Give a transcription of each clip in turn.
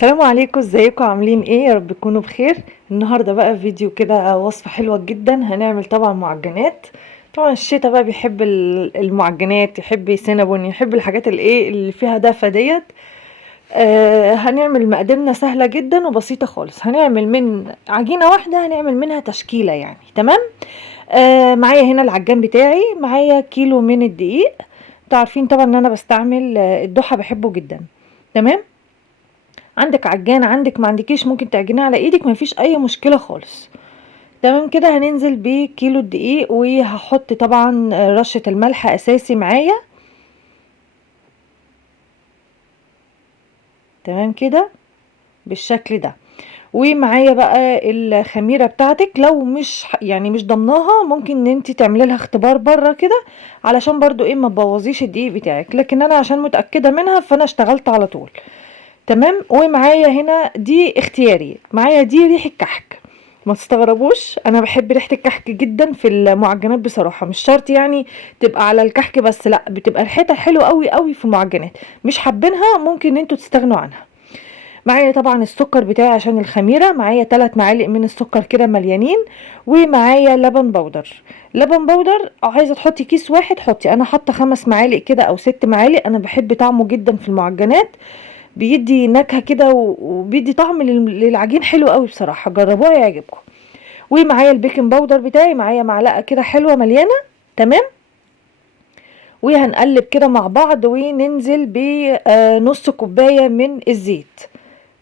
السلام عليكم، ازيكم؟ عاملين ايه؟ يا رب تكونوا بخير. النهارده بقى فيديو كده وصفه حلوه جدا. هنعمل طبعا معجنات. طبعا الشتا بقى بيحب المعجنات، يحب سينابون، يحب الحاجات الايه اللي فيها دفى ديت. هنعمل مقاديرنا سهله جدا وبسيطه خالص. هنعمل من عجينه واحده هنعمل منها تشكيله يعني. تمام. معايا هنا العجان بتاعي، معايا كيلو من الدقيق. انتوا عارفين طبعا ان انا بستعمل الضحى، بحبه جدا. تمام. عندك عجان، عندك ما عندكيش ممكن تعجنيها على ايدك، مفيش اي مشكلة خالص. تمام كده. هننزل بكيلو الدقيق، وهحط طبعا رشة الملح اساسي معايا. تمام كده بالشكل ده. ومعايا بقى الخميرة بتاعتك، لو مش يعني مش ضمناها ممكن ان انت تعملي لها اختبار بره كده، علشان برضو ايه ما تبوظيش الدقيق بتاعك، لكن انا عشان متأكدة منها فانا اشتغلت على طول. تمام. ومعايا هنا دي اختياري، معايا دي ريحة كحك. ما تستغربوش، انا بحب ريحة الكحك جدا في المعجنات بصراحة. مش شرط يعني تبقى على الكحك بس، لا، بتبقى ريحتها حلوة قوي قوي في المعجنات. مش حابينها ممكن ان انتوا تستغنوا عنها. معايا طبعا السكر بتاعي عشان الخميرة، معايا 3 معالق من السكر كده مليانين. ومعايا لبن بودر. لبن بودر عايزة تحطي كيس واحد حطي، انا حاطة 5 معالق كده او 6 معالق. انا بحب طعمه جدا في المعجنات، بيدي نكهة كده وبيدي طعم للعجين حلو قوي بصراحة. جربوها يعجبكم. ومعايا البيكنج باودر بتاعي، معايا معلقة كده حلوة مليانة. تمام. وهنقلب كده مع بعض وننزل بنص كوباية من الزيت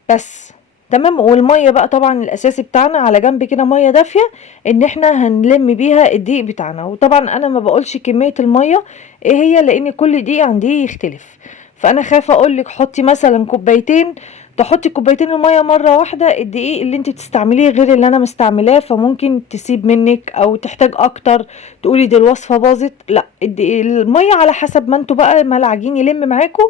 بس. تمام. والمية بقى طبعا الاساسي بتاعنا على جنب كده، مية دافية ان احنا هنلم بيها الدقيق بتاعنا. وطبعا انا ما بقولش كمية المية ايه هي، لان كل دقيق عن دقيق يختلف. فانا خايفة اقولك حطي مثلا كوبايتين، تحطي كوبايتين المية مرة واحدة، الدقيق اللي انت بتستعمليه غير اللي انا مستعملاه، فممكن تسيب منك او تحتاج اكتر، تقولي دي الوصفة باظت. لا، المية على حسب ما انتوا بقى ما العجين يلم معاكم،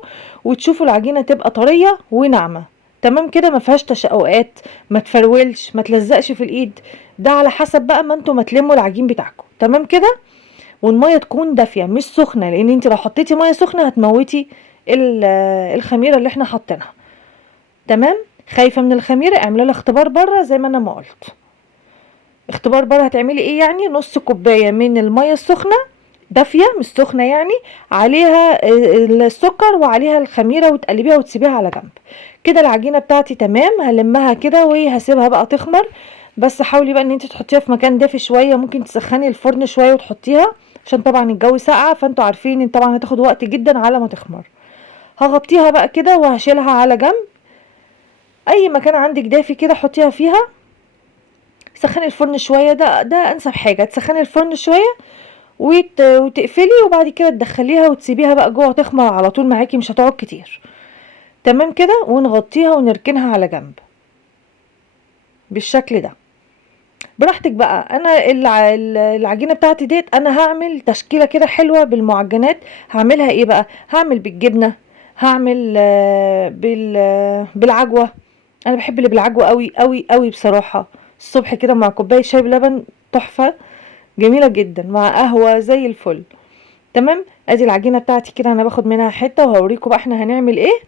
وتشوفوا العجينة تبقى طرية وناعمة. تمام كده، ما فيهاش تشققات، ما تفرولش، ما تلزقش في الايد. ده على حسب بقى ما انتوا ما تلموا العجين بتاعكم. تمام كده. والميه تكون دافيه مش سخنه، لان انت لو حطيتي ميه سخنه هتموتي الخميره اللي احنا حاطينها. تمام. خايفه من الخميره، اعملي لها اختبار بره زي ما انا ما قلت. اختبار بره هتعملي ايه يعني؟ نص كوبايه من الميه السخنه، دافيه مش سخنه يعني، عليها السكر وعليها الخميره، وتقلبيها وتسيبيها على جنب. كده العجينه بتاعتي تمام. هلمها كده وهسيبها بقى تخمر. بس حاولي بقى ان انت تحطيها في مكان دافي شويه، ممكن تسخني الفرن شويه وتحطيها، عشان طبعا الجو ساقع، فانتوا عارفين ان طبعا هتاخد وقت جدا على ما تخمر. هغطيها بقى كده وهشيلها على جنب. اي مكان عندك دافي كده حطيها فيها. سخني الفرن شويه، ده انسب حاجه، تسخني الفرن شويه وتقفلي، وبعد كده تدخليها وتسيبيها بقى جوه تخمر على طول معاكي، مش هتقعد كتير. تمام كده. ونغطيها ونركنها على جنب بالشكل ده. براحتك بقى. انا العجينه بتاعتي ديت انا هعمل تشكيله كده حلوه بالمعجنات. هعملها ايه بقى؟ هعمل بالجبنه، هعمل بالعجوه. انا بحب اللي بالعجوه قوي قوي قوي بصراحه. الصبح كده مع كوبايه شاي بلبن، تحفه، جميله جدا مع قهوه زي الفل. تمام. ادي العجينه بتاعتي كده، انا باخد منها حته وهوريكم بقى احنا هنعمل ايه.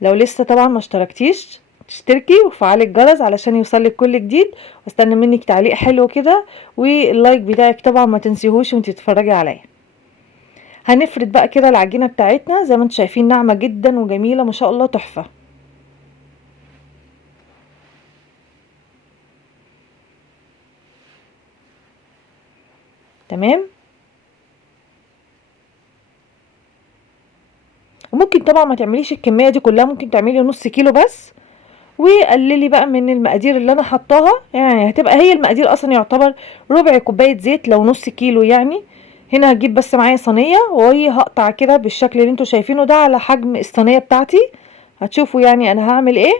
لو لسه طبعا ما اشتركتيش، تشتركي وفعلي الجرس علشان يوصلك كل جديد. واستنى منك تعليق حلو كده، واللايك بتاعك طبعا ما تنسيهوش وانتي تتفرجي عليا. هنفرد بقى كده العجينه بتاعتنا زي ما انتم شايفين، ناعمه جدا وجميله ما شاء الله، تحفه. تمام. وممكن طبعا ما تعمليش الكميه دي كلها، ممكن تعملي نص كيلو بس. وقللي بقى من المقادير اللي انا حطاها، يعني هتبقى هي المقادير اصلا يعتبر ربع كوبايه زيت لو نص كيلو يعني. هنا هجيب بس معايا صينيه، وهي هقطع كده بالشكل اللي انتوا شايفينه ده على حجم الصينيه بتاعتي. هتشوفوا يعني انا هعمل ايه.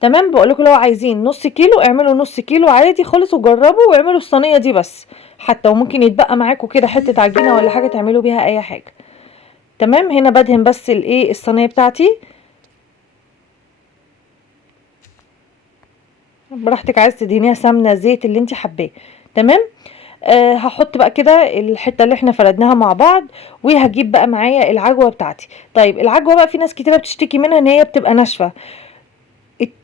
تمام. بقولكوا لو عايزين نص كيلو اعملوا نص كيلو عادي خالص، وجربوا واعملوا الصينيه دي بس. حتى وممكن يتبقى معاكم كده حته عجينه ولا حاجه تعملوا بيها اي حاجه. تمام. هنا بدهن بس الايه الصينيه بتاعتي. براحتك، عايز تدهنيها سمنه زيت اللي انت حباه. تمام. هحط بقى كده الحته اللي احنا فردناها مع بعض، وهجيب بقى معايا العجوه بتاعتي. طيب العجوه بقى في ناس كتيره بتشتكي منها ان هي بتبقى ناشفه.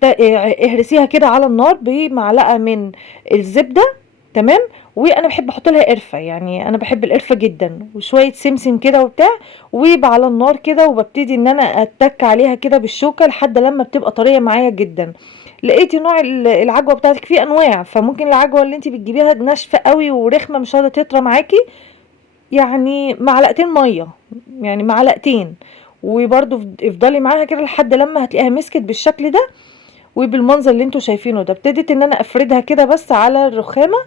اهرسيها كده على النار بمعلقه من الزبده. تمام. وانا بحب احط لها قرفه، يعني انا بحب القرفه جدا، وشويه سمسم كده وبتاع، وعلى النار كده، وببتدي ان انا اتك عليها كده بالشوكه لحد لما بتبقى طريه معايا جدا. لقيتي نوع العجوه بتاعتك فيه انواع، فممكن العجوه اللي انت بتجيبيها ناشفه قوي ورخمه مش قادره تطرى معاكي، يعني معلقتين ميه، يعني معلقتين، وبرده افضلي معاها كده لحد لما هتلاقيها مسكت بالشكل ده وبالمنظر اللي انتوا شايفينه ده. ابتديت ان انا افردها كده بس على الرخامه،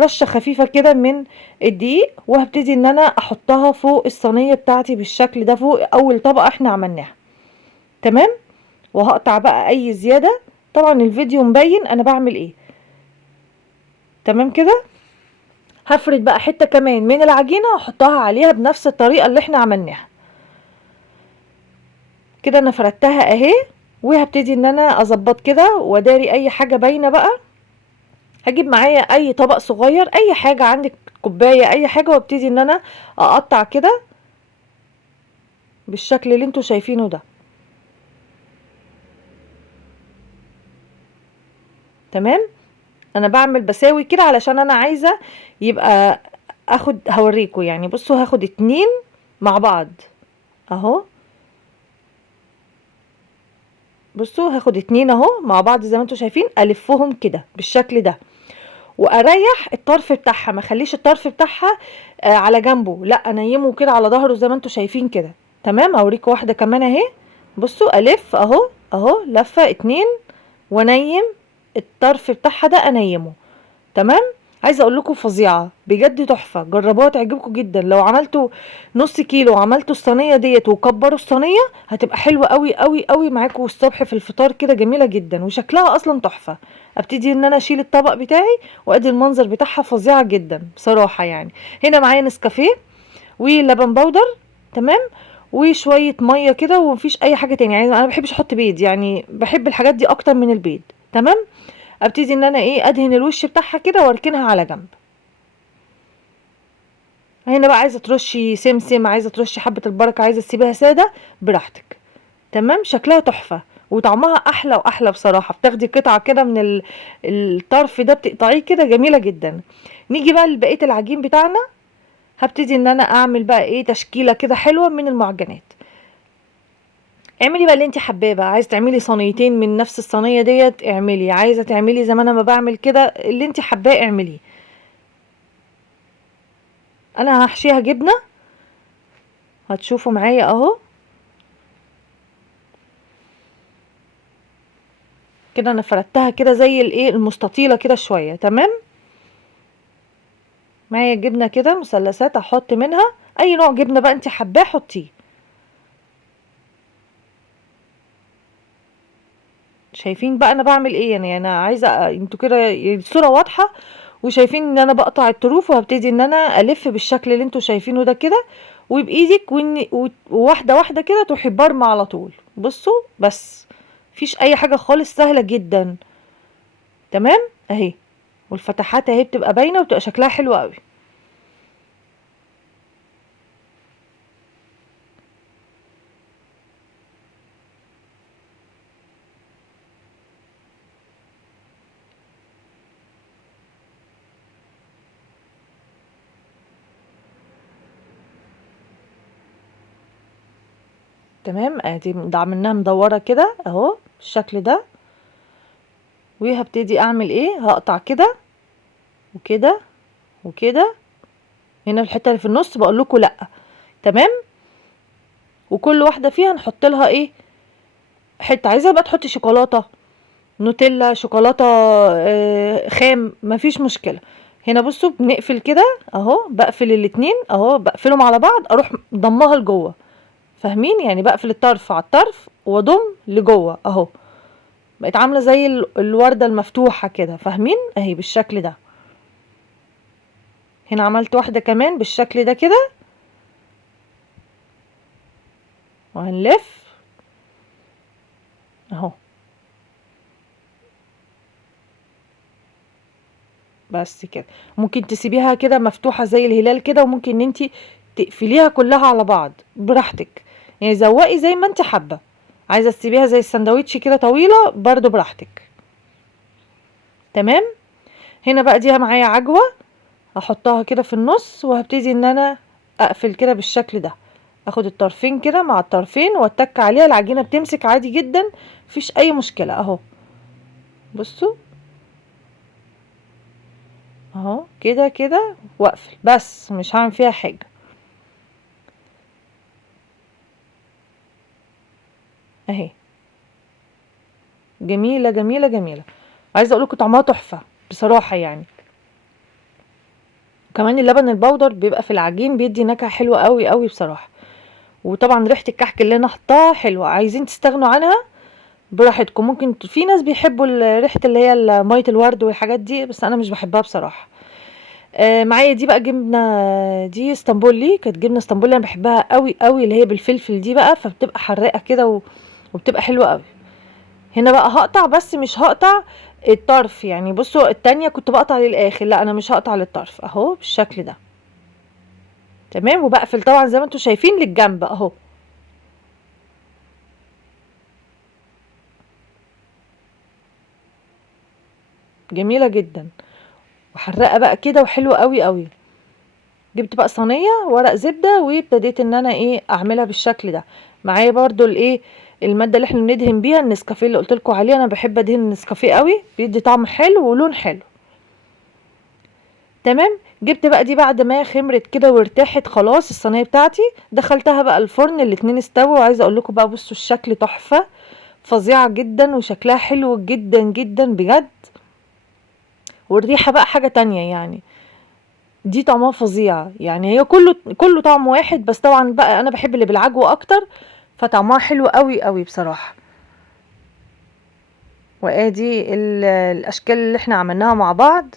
رشه خفيفه كده من الدقيق، وهبتدي ان انا احطها فوق الصينيه بتاعتي بالشكل ده، فوق اول طبقه احنا عملناها. تمام. وهقطع بقى اي زياده، طبعا الفيديو مبين انا بعمل ايه. تمام كده. هفرد بقى حته كمان من العجينه واحطها عليها بنفس الطريقه اللي احنا عملناها كده. انا فردتها اهي، وهبتدي ان انا اظبط كده واداري اي حاجه باينه بقى. هجيب معايا اي طبق صغير، اي حاجه عندك، كوبايه، اي حاجه، وابتدي ان انا اقطع كده بالشكل اللي انتوا شايفينه ده. تمام. انا بعمل بساوي كده علشان انا عايزه يبقى هوريكم يعني. بصوا هاخد 2 مع بعض اهو. بصوا هاخد 2 اهو مع بعض زي ما انتوا شايفين، الفهم كده بالشكل ده، واريح الطرف بتاعها، ما اخليش الطرف بتاعها على جنبه، لا انيمه كده على ظهره زي ما انتوا شايفين كده. تمام. اوريكم واحده كمان اهي. بصوا الف اهو اهو، لفه 2، وانيم الطرف بتاعها ده انيمه. تمام. عايزه اقول لكم فظيعه بجد، تحفه، جربوها تعجبكم جدا. لو عملتوا نص كيلو وعملتوا الصينيه ديت وكبروا الصينيه، هتبقى حلوه قوي قوي قوي معاكم الصبح في الفطار كده، جميله جدا وشكلها اصلا تحفه. ابتدي ان انا اشيل الطبق بتاعي، وادي المنظر بتاعها فظيعه جدا بصراحه يعني. هنا معايا نسكافيه ولبن بودر. تمام. وشويه ميه كده، ومفيش اي حاجه تاني، يعني انا ما بحبش احط بيض، يعني بحب الحاجات دي اكتر من البيض. تمام. ابتدي ان انا ادهن الوش بتاعها كده واركنها على جنب. هنا بقى عايزه ترشي سمسم، عايزه ترشي حبه البركه، عايزه تسيبيها ساده، براحتك. تمام. شكلها تحفه وطعمها احلى واحلى بصراحه. بتاخدي قطعه كده من الطرف ده بتقطعيه كده، جميله جدا. نيجي بقى لبقيه العجين بتاعنا. هبتدي ان انا اعمل بقى تشكيله كده حلوه من المعجنات. اعملي بقى اللي انت حباه بقى، عايزه تعملي صينيتين من نفس الصينيه ديت اعملي، عايزه تعملي زي ما انا ما بعمل كده، اللي انت حباه اعمليه. انا هحشيها جبنه، هتشوفوا معايا اهو كده. انا فردتها كده زي المستطيله كده شويه. تمام. معايا جبنه كده مثلثات، احط منها اي نوع جبنه بقى انت حباه حطيه. شايفين بقى انا بعمل ايه؟ يعني انا عايزه انتوا كده الصوره واضحه، وشايفين ان انا بقطع الطروف، وهبتدي ان انا الف بالشكل اللي انتوا شايفينه ده كده، وبايدك وواحده واحده كده تروحي برمه على طول. بصوا بس، مفيش اي حاجه خالص، سهله جدا. تمام اهي. والفتحات اهي بتبقى باينه وبتبقى شكلها حلو قوي. تمام. ادي ده عملناها مدوره كده اهو بالشكل ده. وهبتدي اعمل هقطع كده وكده وكده. هنا الحته اللي في النص بقول لكم لا. تمام. وكل واحده فيها نحط لها حته. عايزه بقى تحطي شوكولاته، نوتيلا، شوكولاته خام، مفيش مشكله. هنا بصوا بنقفل كده اهو، بقفل الاتنين اهو، بقفلهم على بعض، اروح ضمها لجوه. فاهمين؟ يعني بقفل الطرف على الطرف واضم لجوه اهو، بقت عامله زي الورده المفتوحه كده. فاهمين؟ اهي بالشكل ده. هنا عملت واحده كمان بالشكل ده كده، وهنلف اهو. بس كده. ممكن تسيبيها كده مفتوحة زي الهلال كده، وممكن ان انتي تقفليها كلها على بعض براحتك، يعني زوقي زي ما انت حابة. عايزة تسيبيها زي السندوتش كده طويلة برضو براحتك. تمام. هنا بقى دي معايا عجوة، هحطها كده في النص، وهبتدي ان انا اقفل كده بالشكل ده. اخد الطرفين كده مع الطرفين واتك عليها، العجينة بتمسك عادي جدا، مفيش اي مشكلة اهو. بصوا اهو كده كده، واقفل بس مش هعمل فيها حاجة. اهي جميلة جميلة جميلة. عايزة اقولكوا طعمها تحفة بصراحة يعني. كمان اللبن البودر بيبقى في العجين بيدي نكهة حلوة قوي قوي بصراحة. وطبعا ريحة الكحك اللي انا حطاها حلوة، عايزين تستغنوا عنها براحتكم. ممكن في ناس بيحبوا ريحة اللي هي مية الورد والحاجات دي، بس انا مش بحبها بصراحة. معايا دي بقى جبنة، دي اسطنبولي، كانت جبنة اسطنبولي انا بحبها قوي قوي، اللي هي بالفلفل دي بقى، فبتبقى حراقة كده وبتبقى حلوة قوي. هنا بقى هقطع، بس مش هقطع الطرف يعني. بصوا التانية كنت بقطع للاخر، لا انا مش هقطع للطرف اهو بالشكل ده. تمام. وبقفل طبعا زي ما انتم شايفين للجنب اهو. جميلة جدا وحراقة بقى كده وحلوة قوي قوي. جبت بقى صينية ورق زبدة، وابتديت ان انا اعملها بالشكل ده. معايا برضو المادة اللي احنا بندهن بيها، النسكافيه اللي قلت لكم عليه، انا بحب ادهن النسكافيه قوي، بيدي طعم حلو ولون حلو. تمام. جبت بقى دي بعد ما خمرت كده وارتاحت خلاص الصينية بتاعتي، دخلتها بقى الفرن، الاتنين استووا. وعايزة اقول لكم بقى بصوا الشكل تحفة، فظيعة جدا، وشكلها حلو جدا جدا بجد. والريحة بقى حاجة تانية يعني. دي طعمها فظيع يعني، هي كله طعم واحد، بس طبعا بقى انا بحب اللي بالعجوة اكتر، فطعمها حلو قوي قوي بصراحة. وادي الاشكال اللي احنا عملناها مع بعض،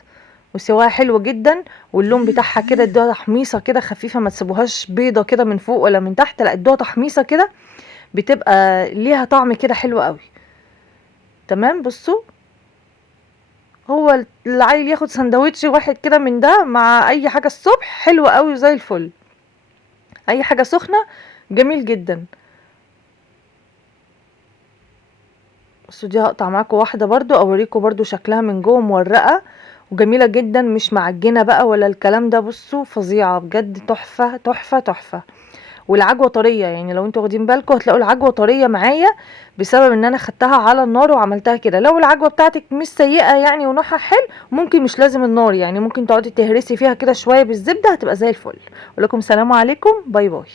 وسواها حلو جدا. واللون بتاعها كده ادوها تحميصه كده خفيفه، ما تسيبوهاش بيضه كده من فوق ولا من تحت، لا ادوها تحميصه كده، بتبقى ليها طعم كده حلو قوي. تمام. بصوا، هو العيل ياخد سندوتش واحد كده من ده مع اي حاجه الصبح، حلو قوي زي الفل. اي حاجه سخنه جميل جدا. بصوا دي هقطع معاكم واحده برضو اوريكم برضو شكلها من جوه مورقه وجميله جدا، مش معجنه بقى ولا الكلام ده. بصوا فظيعه بجد، تحفه تحفه تحفه. والعجوه طريه، يعني لو انتوا واخدين بالكم هتلاقوا العجوه طريه معايا، بسبب ان انا خدتها على النار وعملتها كده. لو العجوه بتاعتك مش سيئه يعني ونوعها حلو، ممكن مش لازم النار يعني، ممكن تقعدي تهرسي فيها كده شويه بالزبده، هتبقى زي الفل. اقول لكم سلام عليكم، باي باي.